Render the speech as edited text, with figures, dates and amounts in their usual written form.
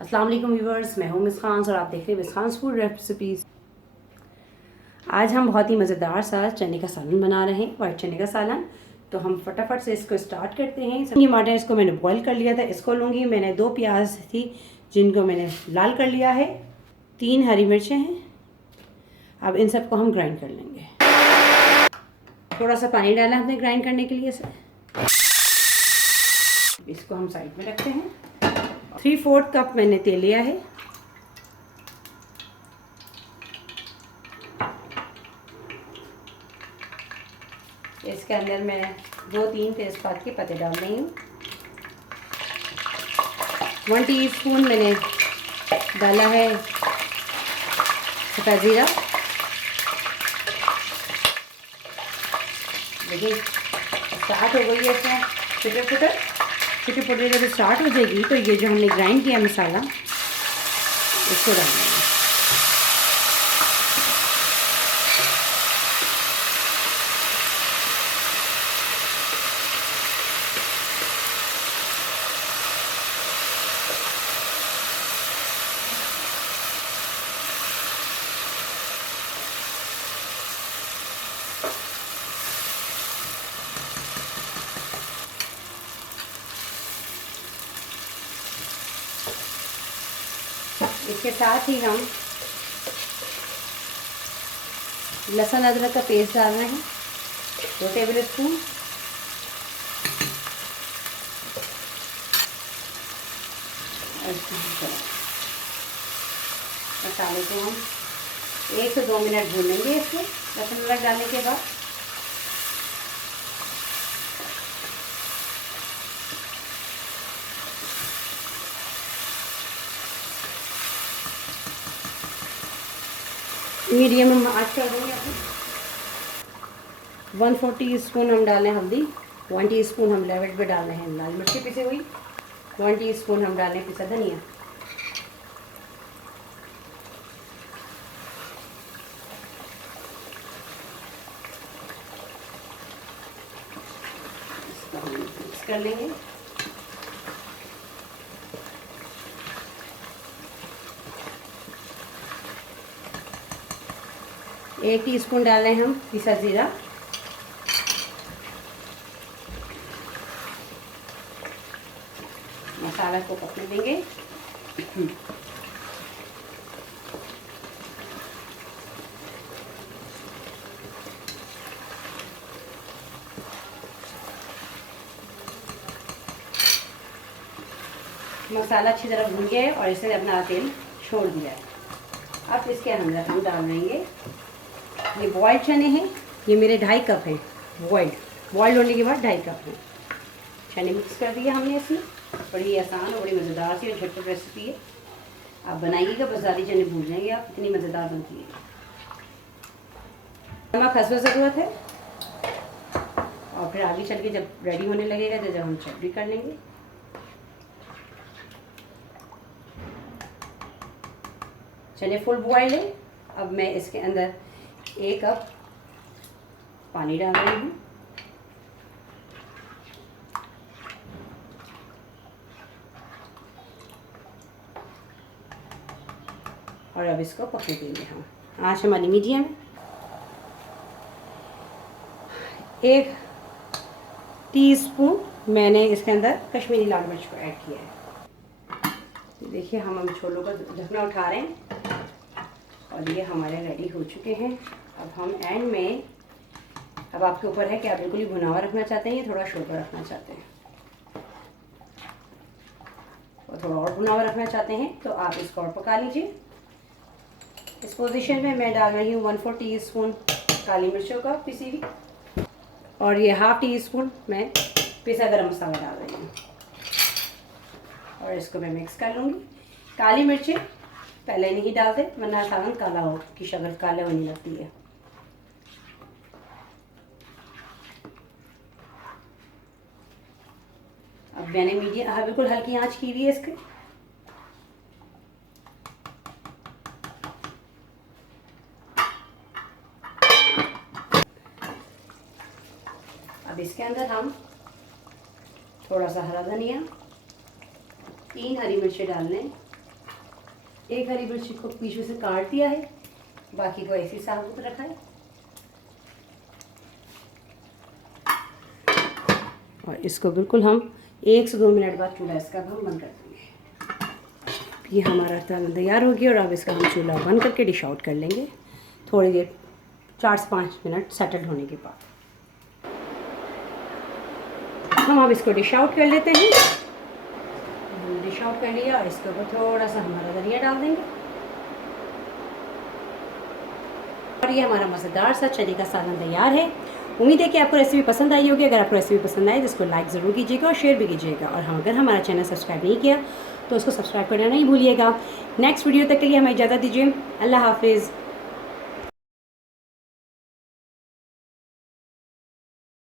अस्सलाम वालेकुम व्यूअर्स, मैं हूं मिस खान और आप देख रहे हैं मिस खान फूड रेसिपीज़। आज हम बहुत ही मज़ेदार सा चने का सालन बना रहे हैं, वाइट चने का सालन। तो हम फटाफट से इसको स्टार्ट करते हैं। टमाटर इसको मैंने बॉईल कर लिया था, इसको लूँगी। मैंने 2 प्याज थी जिनको मैंने लाल कर लिया है, 3 हरी मिर्चें हैं। अब इन सबको हम ग्राइंड कर लेंगे। थोड़ा सा पानी डाला हमने ग्राइंड करने के लिए इसे। इसको हम साइड में रखते हैं। 3/4 कप मैंने तेल लिया है। इसके अंदर मैं 2-3 तेज़पात के पत्ते डाल रही हूँ। 1 टीस्पून मैंने डाला है सफ़ेद ज़ीरा। देखिए स्टार्ट हो गई है इसमें छोटे छोटे जब स्टार्ट हो जाएगी तो ये जो हमने ग्राइंड किया मसाला इसको डालेंगे। इसके साथ ही हम लहसुन अदरक का पेस्ट डाल रहे हैं 2 टेबल स्पून। मसाले को हम 1 से 2 मिनट भूनेंगे इसमें लहसुन अदरक डालने के बाद। मीडियम हम आँच कर देंगे अपनी। 1/4 टीस्पून हम डालें हल्दी, 1 टीस्पून हम लेवेट पे डाल रहे हैं लाल मिर्ची पिसी हुई, 1 टीस्पून हम डालें पिसा धनिया। इसको हम मिक्स कर लेंगे। एक टीस्पून डाल रहे हैं हम पिसा ज़ीरा। मसाला को पकने देंगे। मसाला अच्छी तरह भून गया है और इसने अपना तेल छोड़ दिया है। अब इसके अंदर हम डाल देंगे ये बॉइल्ड चने हैं। ये मेरे 2.5 कप हैं बॉइल्ड होने के बाद 2.5 कप हैं। चने मिक्स कर दिया हमने इसमें। बड़ी आसान और बड़ी मज़ेदार सी और झटपट रेसिपी है। आप बनाइएगा, बस ज़्यादा चने भूल जाएंगे आप, इतनी मज़ेदार बनती है। नमक हस्ब ज़रूरत है और फिर आगे चल के जब रेडी होने लगेगा तो जब हम चटनी कर लेंगे। चने फुल बॉइल्ड है। अब मैं इसके अंदर 1 कप पानी डाल रही हूँ। और अब इसको पकने देंगे हम। आँच हमारी मीडियम। 1 टीस्पून मैंने इसके अंदर कश्मीरी लाल मिर्च को ऐड किया है। देखिए हम छोलों का ढकना उठा रहे हैं और ये हमारे रेडी हो चुके हैं। अब हम एंड में, अब आपके ऊपर है कि आप बिल्कुल ही भुना हुआ रखना चाहते हैं या थोड़ा शोरबा रखना चाहते हैं, और थोड़ा और भुना हुआ रखना चाहते हैं तो आप इसको और पका लीजिए। इस पोजीशन में मैं डाल रही हूँ 1/4 टीस्पून काली मिर्चों का पिसी हुई और ये 1/2 टीस्पून मैं पिसा गरम मसाला डाल रही हूँ और इसको मैं मिक्स कर लूँगी। काली मिर्चें पहले नहीं डालते वरना सालन काला हो की शक्ल काले होने लगती है। अब मैंने मीडियम बिल्कुल हल्की आंच की हुई है इसकी। अब इसके अंदर हम थोड़ा सा हरा धनिया, 3 हरी मिर्ची डाल लें एक हरी मिर्ची को बीच में से काट दिया है, बाकी को ऐसे साबुत रखा है। और इसको बिल्कुल हम 1 से 2 मिनट बाद चूल्हा इसका हम बंद कर देंगे। ये हमारा सालन तैयार हो गया और अब इसका हम चूल्हा बंद करके डिश आउट कर लेंगे थोड़ी देर 4 से 5 मिनट सेटल होने के बाद। हम अब इसको डिश आउट कर लेते हैं। डिश आउट कर लिया और इसके ऊपर थोड़ा सा हमारा धनिया डाल देंगे और ये हमारा मज़ेदार सा चने का सालन तैयार है। उम्मीद है कि आपको रेसिपी पसंद आई होगी। अगर आपको रेसिपी पसंद आए तो इसको लाइक ज़रूर कीजिएगा और शेयर भी कीजिएगा। और हम अगर हमारा चैनल सब्सक्राइब नहीं किया तो उसको सब्सक्राइब करना नहीं भूलिएगा। नेक्स्ट वीडियो तक के लिए हमें इजाज़त दीजिए। अल्लाह हाफिज़।